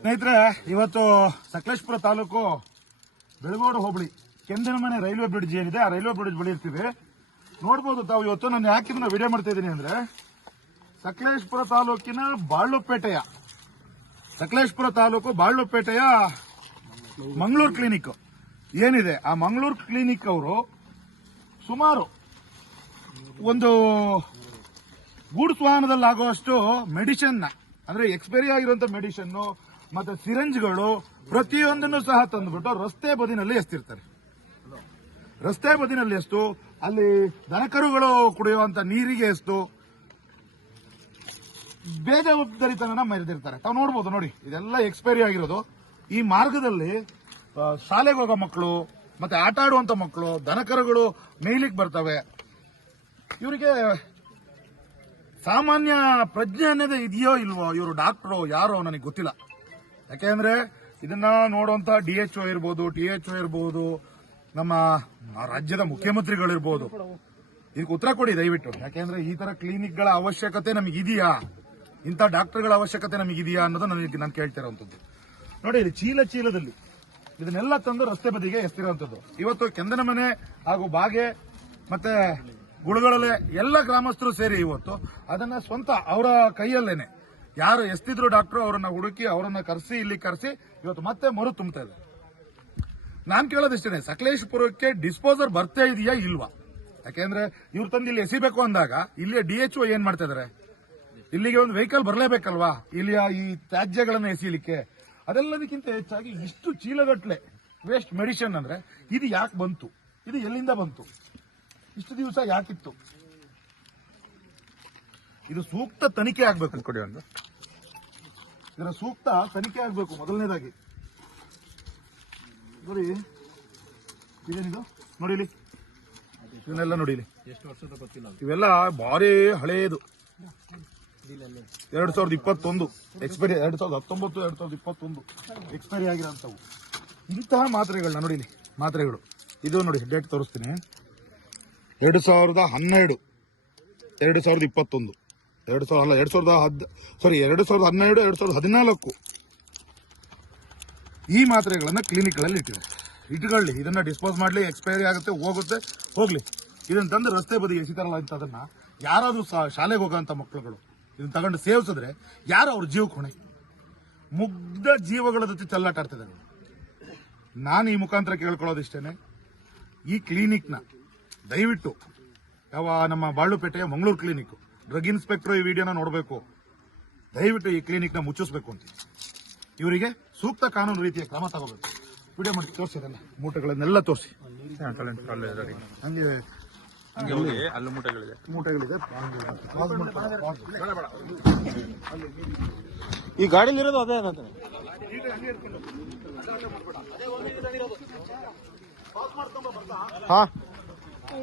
ಸ್ನೇಹಿತರೆ, ಇವತ್ತು Sakleshpur taluk Belagodu hobli Kendanamane railway bridge ಏನಿದೆ, ಆ ರೈಲ್ವೆ ಬ್ರಿಡ್ಜ್ ಬಳಿ ಇರ್ತೀವಿ. ನೋಡ್ಬೋದು ತಾವು ಇವತ್ತು ನಾನು ಯಾಕೆ ವಿಡಿಯೋ ಮಾಡ್ತಾ ಇದ್ದೀನಿ ಅಂದ್ರೆ, ಸಕಲೇಶ್ಪುರ ತಾಲೂಕಿನ ಬಾಳ್ಳುಪೇಟೆಯ ಸಕಲೇಶ್ಪುರ ತಾಲೂಕು ಬಾಳ್ಳುಪೇಟೆಯ ಮಂಗಳೂರು ಕ್ಲಿನಿಕ್ ಏನಿದೆ, ಆ ಮಂಗಳೂರು ಕ್ಲಿನಿಕ್ ಅವರು ಸುಮಾರು ಒಂದು ಗೂಡ್ಸ್ ವಾಹನದಲ್ಲಿ ಆಗುವಷ್ಟು ಮೆಡಿಸಿನ್ ಅಂದ್ರೆ ಎಕ್ಸ್ಪೈರಿ ಆಗಿರುವಂತ ಮೆಡಿಸಿನ್ ಮತ್ತೆ ಸಿರಂಜ್ಗಳು ಪ್ರತಿಯೊಂದನ್ನು ಸಹ ತಂದುಬಿಟ್ಟು ರಸ್ತೆ ಬದಿನಲ್ಲಿ ಎಸ್ತಿರ್ತಾರೆ ರಸ್ತೆ ಬದಿನಲ್ಲಿ ಎಷ್ಟು? ಅಲ್ಲಿ ದನಕರುಗಳು ಕುಡಿಯುವಂತ ನೀರಿಗೆ ಎಷ್ಟು? ಬೇಜವಾಬ್ದಾರಿತನ ಮರೆದಿರ್ತಾರೆ. ತಾವು ನೋಡ್ಬೋದು, ನೋಡಿ. ಇದೆಲ್ಲ ಎಕ್ಸ್ಪೈರಿ ಆಗಿರೋದು. ಈ ಮಾರ್ಗದಲ್ಲಿ ಶಾಲೆಗೆ ಹೋಗೋ ಮಕ್ಕಳು ಮತ್ತೆ ಆಟ ಆಡುವಂತ ಮಕ್ಕಳು ದನಕರುಗಳು ಮೇಯ್ಲಿಕ್ಕೆ ಬರ್ತವೆ. ಇವರಿಗೆ ಸಾಮಾನ್ಯ ಪ್ರಜ್ಞೆ ಅನ್ನೋದೇ ಇದೆಯೋ ಇಲ್ವೋ, ಇವರು ಡಾಕ್ಟ್ರು, ಯಾರೋ, ನನಗೆ ಗೊತ್ತಿಲ್ಲ. ಯಾಕೆಂದ್ರೆ ಇದನ್ನ ನೋಡುವಂತ ಒ ಇರ್ಬೋದು, ಟಿ ಎಚ್ ಒ ಇರ್ಬೋದು, ನಮ್ಮ ರಾಜ್ಯದ ಮುಖ್ಯಮಂತ್ರಿಗಳಿರ್ಬೋದು. ಇದಕ್ಕೆ ಉತ್ತರ ಕೊಡಿ, ದಯವಿಟ್ಟು. ಯಾಕೆಂದ್ರೆ ಈ ತರ ಕ್ಲಿನಿಕ್ಗಳ ಅವಶ್ಯಕತೆ ನಮಗಿದೆಯಾ? ಇಂಥ ಡಾಕ್ಟರ್ಗಳ ಅವಶ್ಯಕತೆ ನಮಗಿದೆಯಾ ಅನ್ನೋದು ನನಗೆ ನಾನು ಕೇಳ್ತಿರೋಂಥದ್ದು ನೋಡಿ, ಇಲ್ಲಿ ಚೀಲ ಚೀಲದಲ್ಲಿ ಇದನ್ನೆಲ್ಲ ತಂದು ರಸ್ತೆ ಬದಿಗೆ ಎಸ್ತಿರುವಂತದ್ದು ಇವತ್ತು ಕೆಂದನ ಮನೆ ಹಾಗೂ ಬಾಗೆ ಮತ್ತೆ ಗುಳುಗಳಲ್ಲೇ ಎಲ್ಲ ಗ್ರಾಮಸ್ಥರು ಸೇರಿ ಇವತ್ತು ಅದನ್ನ ಸ್ವಂತ ಅವರ ಕೈಯಲ್ಲೇನೆ ಯಾರು ಎಸ್ತಿದ್ರು ಡಾಕ್ಟರ್ ಅವರನ್ನ ಹುಡುಕಿ ಅವರನ್ನ ಕರೆಸಿ, ಇಲ್ಲಿ ಕರೆಸಿ, ಇವತ್ತು ಮತ್ತೆ ಮರು ತುಂಬ್ತಾ ಇದೆ. ನಾನ್ ಕೇಳೋದಿಷ್ಟೇ ಸಕಲೇಶ್ಪುರಕ್ಕೆ ಡಿಸ್ಪೋಸರ್ ಬರ್ತಾ ಇದೆಯಾ ಇಲ್ವಾ? ಯಾಕೆಂದ್ರೆ ಇವ್ರು ತಂದು ಇಲ್ಲಿ ಎಸಿಬೇಕು ಅಂದಾಗ ಇಲ್ಲಿ ಡಿ ಎಚ್ ಏನ್ ಮಾಡ್ತಾ ಇದಾರೆ? ಇಲ್ಲಿಗೆ ಒಂದು ವೆಹಿಕಲ್ ಬರಲೇಬೇಕಲ್ವಾ? ಇಲ್ಲಿಯ ಈ ತ್ಯಾಜ್ಯಗಳನ್ನು ಎಸೀಲಿಕ್ಕೆ. ಅದೆಲ್ಲದಕ್ಕಿಂತ ಹೆಚ್ಚಾಗಿ ಇಷ್ಟು ಚೀಲಗಟ್ಲೆ ವೇಸ್ಟ್ ಮೆಡಿಸಿನ್ ಅಂದ್ರೆ ಇದು ಯಾಕೆ ಬಂತು? ಇದು ಎಲ್ಲಿಂದ ಬಂತು? ಇಷ್ಟು ದಿವಸ ಯಾಕಿತ್ತು? ಇದು ಸೂಕ್ತ ತನಿಖೆ ಆಗ್ಬೇಕು. ಕೊಡಿ ಒಂದು. ಇದರ ಸೂಕ್ತ ತನಿಖೆ ಆಗ್ಬೇಕು ಮೊದಲನೇದಾಗಿ. ನೋಡಿ ಇದೇನಿದು? ನೋಡಿ ಇಲ್ಲಿ ಇವನ್ನೆಲ್ಲ ನೋಡಿ ಇಲ್ಲಿ ಎಷ್ಟು ವರ್ಷದ ಗೊತ್ತಿಲ್ಲ ಇವೆಲ್ಲ ಭಾರಿ ಹಳೆಯದು ಎರಡ್ ಸಾವಿರದ ಇಪ್ಪತ್ತೊಂದು. ಎಕ್ಸ್ಪೈರಿ ಎರಡ್ ಸಾವಿರದ ಹತ್ತೊಂಬತ್ತು ಎರಡ್ ಸಾವಿರದ ಇಪ್ಪತ್ತೊಂದು. ಎಕ್ಸ್ಪೈರಿ ಆಗಿರೋಂಥವು. ಇಂತಹ ಮಾತ್ರೆಗಳನ್ನ ನೋಡಿ ಇಲ್ಲಿ ಮಾತ್ರೆಗಳು. ಇದು ನೋಡಿ ಡೇಟ್ ತೋರಿಸ್ತೀನಿ. ಎರಡು ಸಾವಿರದ ಹನ್ನೆರಡು. ಎರಡು ಸಾವಿರದ ಇಪ್ಪತ್ತೊಂದು. ಎರಡು ಸಾವಿರ ಅಲ್ಲ, ಎರಡು ಸಾವಿರದ ಹದ್ ಸಾರಿ ಎರಡು ಸಾವಿರದ ಹನ್ನೆರಡು, ಎರಡು ಸಾವಿರದ ಹದಿನಾಲ್ಕು. ಈ ಮಾತ್ರೆಗಳನ್ನು ಕ್ಲಿನಿಕ್ಗಳಲ್ಲಿ ಇಟ್ಟಿದೆ ಇಟ್ಕೊಳ್ಳಿ, ಇದನ್ನ ಡಿಸ್ಪೋಸ್ ಮಾಡ್ಲಿ ಎಕ್ಸ್ಪೈರಿ ಆಗುತ್ತೆ, ಹೋಗುತ್ತೆ, ಹೋಗ್ಲಿ. ಇದನ್ನ ತಂದು ರಸ್ತೆ ಬದಿಗೆ ಎಸಿತಾರಲ್ಲ ಅಂತ ಅದನ್ನ ಯಾರಾದರೂ ಶಾಲೆಗೆ ಹೋಗೋಂಥ ಮಕ್ಕಳುಗಳು ಇದನ್ನ ತಗೊಂಡು ಸೇವಿಸಿದ್ರೆ ಯಾರು ಅವ್ರ ಜೀವ ಹೊಣೆ? ಮುಗ್ಧ ಜೀವಗಳ ಜೊತೆ ಚೆಲ್ಲಾಟ ಆಡ್ತಿದ್ದಾರೆ ನಾನು ಈ ಮುಖಾಂತರ ಕೇಳ್ಕೊಳ್ಳೋದಿಷ್ಟೇನೆ. ಈ ಕ್ಲಿನಿಕ್ನ ದಯವಿಟ್ಟು, ಯಾವ ನಮ್ಮ ಬಾಳುಪೇಟೆಯ ಮಂಗಳೂರು ಕ್ಲಿನಿಕ್ ಡ್ರಗ್ ಇನ್ಸ್ಪೆಕ್ಟರ್ ಈ ವಿಡಿಯೋನ ನೋಡಬೇಕು. ದಯವಿಟ್ಟು ಈ ಕ್ಲಿನಿಕ್ನ ಮುಚ್ಚಿಸ್ಬೇಕು ಅಂತ. ಇವರಿಗೆ ಸೂಕ್ತ ಕಾನೂನು ರೀತಿಯ ಕ್ರಮ ತಗೋಬೇಕು. ವಿಡಿಯೋ ಮಾಡಿ ತೋರಿಸಿದಲ್ಲ ಮೂಟೆಗಳನ್ನೆಲ್ಲ ತೋರಿಸಿ. ಹಂಗೆ ಹಂಗೆ ಹೋಗಿ. ಅಲ್ಲೂ ಮೂಟೆಗಳಿದೆ. ಮೂಟೆಗಳಿದೆ. ಈ ಗಾಡಿಲಿರೋದು ಅದೇ ಅದಂತ ಹಾ. ಕೈ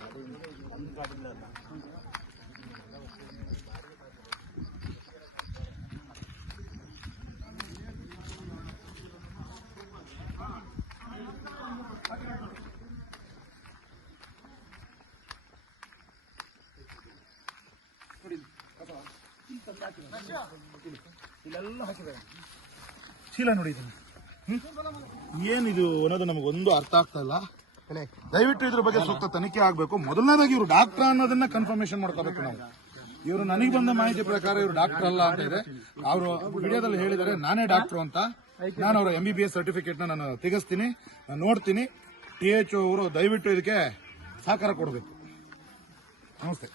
ಇಲ್ಲೆಲ್ಲ ಹಾಕಿದ್ದಾರೆ. ಚೀಲ ನೋಡಿ? ಏನಿದು ಅನ್ನೋದು ಒಂದು ಅರ್ಥ ಆಗ್ತಾ ಇಲ್ಲ. ದಯವಿಟ್ಟು ಇದ್ರ ಬಗ್ಗೆ ಸೂಕ್ತ ತನಿಖೆ ಆಗಬೇಕು. ಮೊದಲನೇದಾಗಿ ಇವರು ಡಾಕ್ಟರ್ ಅನ್ನೋದನ್ನ ಕನ್ಫರ್ಮೇಶನ್ ಮಾಡ್ಕೋಬೇಕು ನಾವು. ಇವರು ನನಗೆ ಬಂದ ಮಾಹಿತಿ ಪ್ರಕಾರ ಇವರು ಡಾಕ್ಟರ್ ಅಲ್ಲ ಅಂತ ಇದೆ. ಅವರು ವಿಡಿಯೋದಲ್ಲಿ ಹೇಳಿದ್ದಾರೆ ನಾನೇ ಡಾಕ್ಟರ್ ಅಂತ. ನಾನು ಅವರ M B B S certificate ನಾನು ತೆಗೆಸ್ತೀನಿ ನಾನು ನೋಡ್ತೀನಿ. ಟಿ ಎಚ್ ಅವರು ದಯವಿಟ್ಟು ಇದಕ್ಕೆ ಸಹಕಾರ ಕೊಡಬೇಕು. ನಮಸ್ತೆ.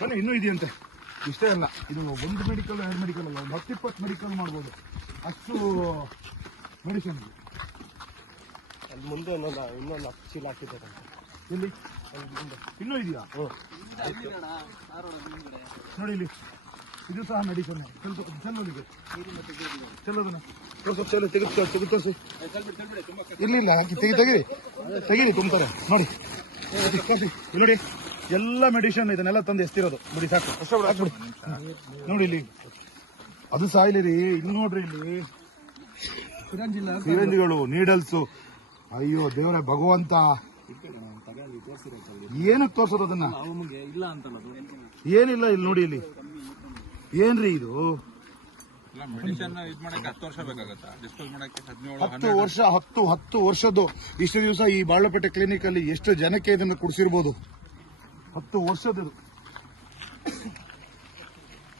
ಬನ್ನಿ ಇನ್ನೂ ಇದೆಯಂತೆ. ಇಷ್ಟೇ ಅಲ್ಲ ಇದು ಒಂದು ಮೆಡಿಕಲ್ ಎರಡು ಮೆಡಿಕಲ್ ಅಲ್ಲ ಒಂದು ಹತ್ತಿಪ್ಪತ್ತು ಮೆಡಿಕಲ್ ಮಾಡ್ಬೋದು. ಅಷ್ಟು ಮೆಡಿಸಿನ್ ಅಲ್ಲಿ ಮುಂದೆ ಇನ್ನೊಂದು ಇನ್ನೊಂದು ಹತ್ತು ಚೀಲ ಹಾಕಿದ್ದಾರೆ ಇಲ್ಲಿ ಇನ್ನೂ ಇದೆಯಾ? ನೋಡಿ ಇಲ್ಲಿ. ಇದು ಸಹ ಮೆಡಿಸನ್ ಚೆಲ್ಲೋದಿಗೆ ಚೆಲ್ಲೋದನ್ನ ಸ್ವಲ್ಪ ಚೆಲ್ಲು ತೆಗೆದು ತೆಗೆದು ತೋರಿಸಿ ಇಲ್ಲ ಇಲ್ಲ ಹಾಕಿ ತೆಗಿ ತೆಗಿರಿ. ತೆಗೀರಿ ತುಂಬ್ತಾರೆ. ನೋಡಿ. ನೋಡಿ ಎಲ್ಲ ಮೆಡಿಸಿನ್ ಇದನ್ನೆಲ್ಲ ತಂದು ಎಸ್ತಿರೋದು. ನೋಡಿ ಸಾಕು. ನೋಡಿ ಇಲ್ಲಿ. ಅದು ಸಹ ಇಲ್ಲಿ ನೋಡ್ರಿ ಇಲ್ಲಿ. ಸಿರಂಜಿಗಳು ನೀಡಲ್ಸು ಅಯ್ಯೋ ದೇವರ ಭಗವಂತ. ಏನಕ್ಕೆ ತೋರ್ಸೋದು ಅದನ್ನ? ಏನಿಲ್ಲ ಇಲ್ಲಿ ನೋಡಿ ಇಲ್ಲಿ. ಏನ್ರಿ ಇದು? ಹತ್ತು ವರ್ಷ ಹತ್ತು ವರ್ಷ ಹತ್ತು ವರ್ಷದ್ದು. ಇಷ್ಟು ದಿವಸ ಈ ಬಾಳಪೇಟೆ ಕ್ಲಿನಿಕ್ ಅಲ್ಲಿ ಎಷ್ಟು ಜನಕ್ಕೆ ಇದನ್ನು ಕುಡಿಸಿರ್ಬೋದು? ಹತ್ತು ವರ್ಷದ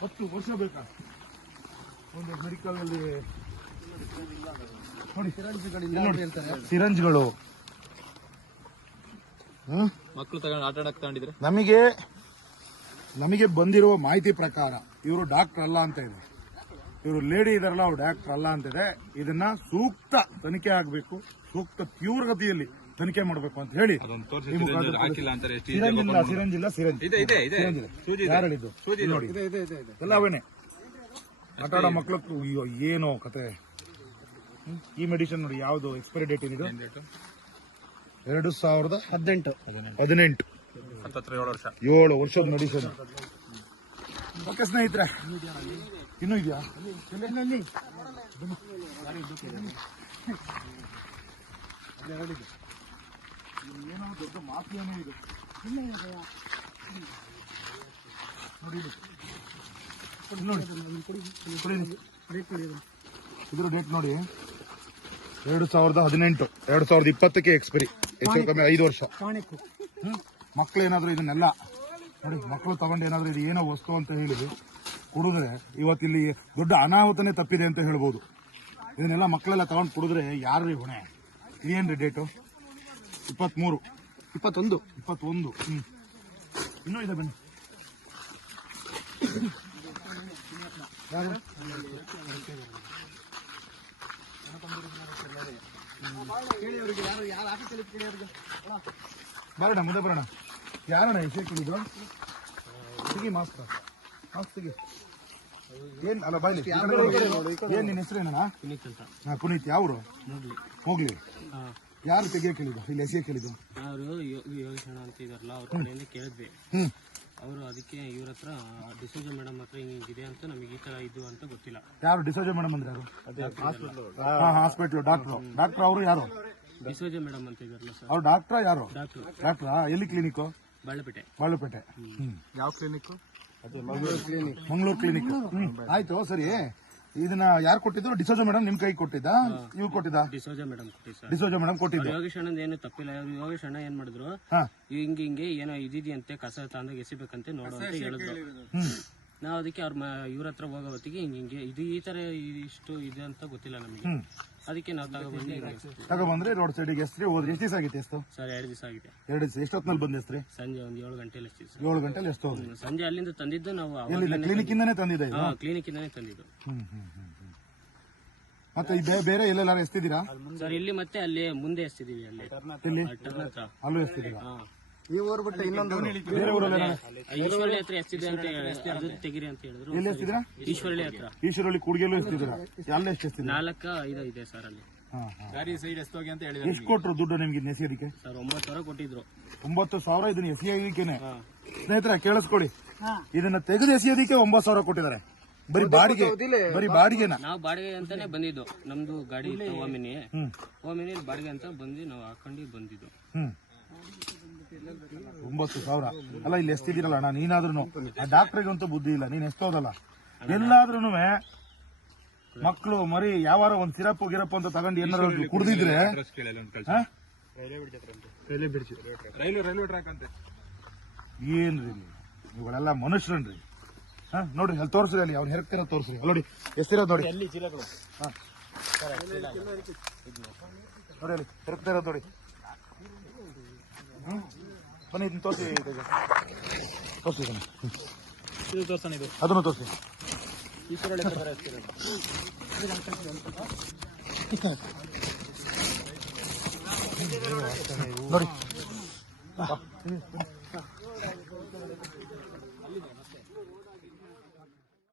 ಹತ್ತು ವರ್ಷ ಬೇಕಾ? ಒಂದು ಮೆಡಿಕಲ್ ಅಲ್ಲಿ ನೋಡಿ. ಇಲ್ಲಿ ನೋಡಿ. ಸಿರಂಜ್ಗಳು. ಹ್ಮ್ ಮಕ್ಕಳು ತಗೊಂಡು ಆಟ ಆಡಕ್ ತಗೊಂಡಿದ್ರೆ? ನಮಗೆ ನಮಗೆ ಬಂದಿರುವ ಮಾಹಿತಿ ಪ್ರಕಾರ ಇವರು ಡಾಕ್ಟರ್ ಅಲ್ಲ ಅಂತ ಇದೆ. ಇವರು ಲೇಡಿ ಇದಾರಲ್ಲ ಅವ್ರು ಡಾಕ್ಟರ್ ಅಲ್ಲ ಅಂತಿದೆ. ಇದನ್ನ ಸೂಕ್ತ ತನಿಖೆ ಆಗಬೇಕು ಸೂಕ್ತ ತೀವ್ರಗತಿಯಲ್ಲಿ ತನಿಖೆ ಮಾಡಬೇಕು ಅಂತ ಹೇಳಿ. ಸಿರಂಜಿಲ್ಲ ಸಿರಂಜಿಲ್ಲ ಸಿರಂಜ್ ಇಲ್ಲ ಸಿರಂಜ್ ಇಲ್ಲ ಸಿರಂಜ್. ಇದೆ ಇದೆ. ಇದೆ ಸೂಜಿ ಇದೆ. ಸೂಜಿ ಇಲ್ಲಿ ನೋಡಿ. ಎಲ್ಲ ಅವೇನೆ. ಆಟ ಆಡೋ ಮಕ್ಕಳು ಅಯ್ಯೋ ಏನೋ ಕತೆ. ಈ ಮೆಡಿಸಿನ್ ನೋಡಿ ಯಾವ್ದು? ಎಕ್ಸ್ಪೈರಿ ಡೇಟ್ ಏನಿದೆ? ಎರಡು ಸಾವಿರದ ಹದಿನೆಂಟು. ಹದಿನೆಂಟು. ಏಳು ವರ್ಷ. ಏಳು ವರ್ಷದ ಮೆಡಿಸಿನ್ ಓಕೆ ಸ್ನೇಹಿತರೆ. ಇನ್ನೂ ಇದೆಯಾ? ಏನೋ ದೊಡ್ಡ ಮಾಫಿಯಾನೇ ಇದು ನೋಡಿ. ಇದ್ರ ಡೇಟ್ ನೋಡಿ. ಎರಡು ಸಾವಿರದ ಹದಿನೆಂಟು ಎರಡು ಸಾವಿರದ ಇಪ್ಪತ್ತಕ್ಕೆ ಎಕ್ಸ್ಪೈರಿ ಹೆಚ್ಚು ಕಮ್ಮಿ ಐದು ವರ್ಷ. ಮಕ್ಕಳು ಮಕ್ಳು ಏನಾದ್ರು ಇದನ್ನೆಲ್ಲ ನೋಡಿ ಮಕ್ಕಳು ತಗೊಂಡು ಏನಾದರೂ ಇದು ಏನೋ ವಸ್ತು ಅಂತ ಹೇಳಿ ಕುಡಿದ್ರೆ ಇವತ್ತಿಲ್ಲಿ ದೊಡ್ಡ ಅನಾಹುತನೇ ತಪ್ಪಿದೆ ಅಂತ ಹೇಳ್ಬೋದು. ಇದನ್ನೆಲ್ಲ ಮಕ್ಕಳೆಲ್ಲ ತಗೊಂಡು ಕುಡಿದ್ರೆ ಯಾರ್ರಿ ಹೊಣೆ? ಇದೇನ್ರಿ ಡೇಟು ಇಪ್ಪತ್ಮೂರು. ಇಪ್ಪತ್ತೊಂದು. ಇಪ್ಪತ್ತೊಂದು. ಹ್ಮ್. ಇನ್ನೂ ಇದೆ ಬನ್ನಿ. ಯಾರು? ಬರೋಣ ಮುಂದೆ ಬರೋಣ ಯಾರಣ್ಣ ವಿಷಯ ಕೇಳಿದ್ರು ಸಿಗಿ ಸಿಗಿ ಏನ್ ಅಲ್ಲ ಬಾಯ್ಲಿ ಏನ್ ನಿನ್ನ ಹೆಸರೇನಣ್ಣ ಹಾ ಪುನೀತ್ ಯಾವ್ರು? ಹೋಗ್ಲಿ. ಯಾರು ತೆಗಿಯೋ ಕೇಳಿದ್ರು ಇಲ್ಲಿ ಎಸೆಯ ಕೇಳಿದ್ದು. ಅವರು ಯೋಗೇಶಣ್ಣ ಅಂತ ಇದಾರಲ್ಲ ಅವ್ರ ಕಡೆಯಿಂದ ಕೇಳಿದ್ವಿ. ಹ್ಮ್. ಅವರು ಅದಕ್ಕೆ ಇವ್ರ ಹತ್ರ ಡಿಸೋಜ ಮೇಡಮ್ ಹತ್ರ ಹಿಂಗಿದೆ ಅಂತ ನಮಗೆ ಈ ತರ ಇದು ಅಂತ ಗೊತ್ತಿಲ್ಲ. ಯಾರು ಡಿಸೋಜೆ ಮೇಡಮ್ ಅಂದ್ರೆ ಯಾರು? ಹಾ ಹಾಸ್ಪಿಟ್ಲ್ ಡಾಕ್ಟ್ರು. ಡಾಕ್ಟರ್ ಅವರು ಯಾರು? ಡಿಸೋಜ ಮೇಡಮ್ ಅಂತ ಇದಾರಲ್ಲ ಸರ್. ಅವ್ರು ಡಾಕ್ಟ್ರಾ ಯಾರು? ಡಾಕ್ಟ್ರು. ಡಾಕ್ಟ್ರಾ? ಎಲ್ಲಿ ಕ್ಲಿನಿಕ್ ಬಾಳೆಪೇಟೆ. ಬಾಳುಪೇಟೆ. ಯಾವ ಕ್ಲಿನಿಕ್ ಮಂಗಳೂರು ಕ್ಲಿನಿಕ್ ಆಯ್ತು ಸರಿ. ಇದನ್ನ ಯಾರು ಕೊಟ್ಟಿದ್ರು ಡಿಸೋಜಾ ಮೇಡಮ್ ನಿಮ್ ಕೈ ಕೊಟ್ಟಿದ್ದ? ಇವ್ ಕೊಟ್ಟಿದ್ದ? ಡಿಸೋಜಾ ಮೇಡಮ್ ಡಿಸೋಜಾ ಮೇಡಮ್ ಕೊಟ್ಟಿದ್ದು. ಯೋಗೇಶ್ ಅಣ್ಣ ಏನು ತಪ್ಪಿಲ್ಲ. ಅವ್ರು ಯೋಗೇಶ್ ಅಣ್ಣ ಏನ್ ಮಾಡಿದ್ರು? ಹಿಂಗ ಹಿಂಗೆ ಏನೋ ಇದಿದೆಯಂತೆ ಕಸ ತಂದಾಗ ಎಸಿಬೇಕಂತೆ ನೋಡು ಅಂತ ಹೇಳಿದ್ರು. ಹ್ಮ್. ನಾವು ಅದಕ್ಕೆ ಅವ್ರ ಇವ್ರ ಹತ್ರ ಹೋಗೋ ಹೊತ್ತಿಗೆ ಹಿಂಗೆ ಹಿಂಗೆ ಇದು ಈ ತರ ಇಷ್ಟು ಇದೆ ಅಂತ ಗೊತ್ತಿಲ್ಲ ನಮಗೆ. ಅದಕ್ಕೆ ನಾವು ತಗೊಬಂದು ಹಿಂಗೆ ರೋಡ್ ಸೈಡ್ ರೋಡ್ ಸೈಡಿಗೆ ಎಸ್ತ್ರಿ ಹೋದ್ರಿ ಎಷ್ಟು ದಿವಸ ಆಗಿತ್ತು ಎಷ್ಟು ಸರ್ ಎರಡು ದಿವಸ ಆಗಿದೆ. ಎರಡು ದಿವಸ ಎಷ್ಟೊತ್ನಲ್ಲಿ ಬಂದ್ ಎಸ್ತ್ರಿ? ಸಂಜೆ ಒಂದು ಏಳು ಗಂಟೆಲಿ ಎಷ್ಟಿದೆ ಸರ್. ಏಳು ಗಂಟೆ ಎಷ್ಟು ಹೋದ್ರಿ? ಸಂಜೆ ಅಲ್ಲಿಂದ ತಂದಿದ್ದು ನಾವು ಎಲ್ಲಿಂದ? ಕ್ಲಿನಿಕ್ ಇಂದಾನೆ ತಂದಿದ್ದೆ ಹಾ ಕ್ಲಿನಿಕ್ ಇಂದಾನೆ ತಂದಿದ್ದು. ಹ್ಮ್ ಹ್ಮ್ ಹ್ಮ್ ಹ್ಮ್. ಮತ್ತೆ ಬೇರೆ ಎಲ್ಲೆಲ್ಲಾರು ಎಸ್ತಿದ್ದೀರಾ? ಸರ್ ಇಲ್ಲಿ ಮತ್ತೆ ಅಲ್ಲಿ ಮುಂದೆ ಎಸ್ತಿದೀವಿ ಅಲ್ಲಿ. ಅಲ್ಲೂ ಎಸ್ತಿದ್ದೀರಾ? ಈ ಊರು ಬಿಟ್ಟು ಇನ್ನೊಂದು ಬೇರೆ ಊರಲ್ಲಿ ಈಶ್ವರಳ್ಳಿ ಹತ್ರ ಅಂತ ಹೇಳಿ. ಅದು ತೆಗಿರಿ ಅಂತ ಹೇಳಿದ್ರು. ಎಲ್ಲಿ ಈಶ್ವರಳ್ಳಿ ಹತ್ರ. ಈಶ್ವರಲ್ಲಿ ಕೂಡ್ಗೆಲ್ಲೂ ಎಸ್ತಿದ್ದೀರಾ ಎಲ್ಲ ಎಷ್ಟು ಎಸ್ತಿದ್ದೀರಾ ನಾಲ್ಕ ಐದು ಇದೆ ಸರ್ ಅಲ್ಲಿ. ಗಾಡಿ ಸೈಡ್ ಎಸ್ತೋಗಿ ಅಂತ ಹೇಳಿದ್ರೆ ಎಷ್ಟು ಕೊಟ್ರು ದುಡ್ಡು ನಿಮ್ಗೆ ನೆಸಿಯೋದಕ್ಕೆ ಸರ್ ಒಂಬತ್ತು ಸಾವಿರ ಕೊಟ್ಟಿದ್ರು. ಒಂಬತ್ತು ಸಾವಿರ ಇದನ್ನ ಎಸಿಯೋದಕ್ಕೇನೆ ಸ್ನೇಹಿತರ ಕೇಳಿಸ್ಕೊಡಿ. ಇದನ್ನ ತೆಗೆದು ಎಸಿಯೋದಿಕ್ಕೆ ಒಂಬತ್ತು ಸಾವಿರ ಕೊಟ್ಟಿದ್ದಾರೆ. ಬರೀ ಬಾಡಿಗೆ ಬರೀ ಬಾಡಿಗೆನ. ನಾವು ಬಾಡಿಗೆ ಅಂತಾನೆ ಬಂದಿದ್ದು. ನಮ್ದು ಗಾಡಿ ಇತ್ತು ಓಮಿನಿ. ಓಮಿನಿ ಬಾಡಿಗೆ ಅಂತ ಬಂದು ನಾವು ಹಾಕೊಂಡು ಬಂದಿದ್ದು. ಹ್ಮ್. ಒಂಬತ್ತು ಸಾವಿರ. ಅಲ್ಲ ಇಲ್ಲಿ ಎಷ್ಟಿದ್ದೀರಲ್ಲ ಅಣ್ಣ? ನೀನಾದ್ರೂ ಆ ಡಾಕ್ಟ್ರಿಗಂತೂ ಬುದ್ಧಿ ಇಲ್ಲ. ನೀನ್ ಎಷ್ಟೋದಲ್ಲ? ಎಲ್ಲಾದ್ರೂ ಮಕ್ಕಳು ಮರಿ ಯಾವಾರ ಒಂದ್ ಸಿರಪ್ ಗಿರಪ್ ಅಂತ ತಗೊಂಡು ಏನಾದ್ರು ಕುಡ್ದಿದ್ರೆ ಏನ್ರಿ? ಇವುಗಳೆಲ್ಲ ಮನುಷ್ಯರನ್ರಿ. ಹಾ? ನೋಡ್ರಿ ಅಲ್ಲಿ ತೋರಿಸ್ರಿ ಅಲ್ಲಿ ಅವ್ರು ಹೆರಕ್ತಿರ ತೋರಿಸ್ರಿ. ನೋಡಿ ಎಷ್ಟಿರೋದು ನೋಡಿ. ನೋಡಿ ಅಲ್ಲಿ ಹೆರಕ್ತಿರೋದು ನೋಡಿ? ಬನ್ನಿ ಇದನ್ನ ತೋರಿಸಿ ತೋರಿಸಿ ಇದನ್ನ. ಇದು ತೋರ್ಸೋಣ ಇದು. ಅದನ್ನು ತೋರಿಸಿ. ಈ ಎಷ್ಟಿರೋದು? ನೋಡಿ.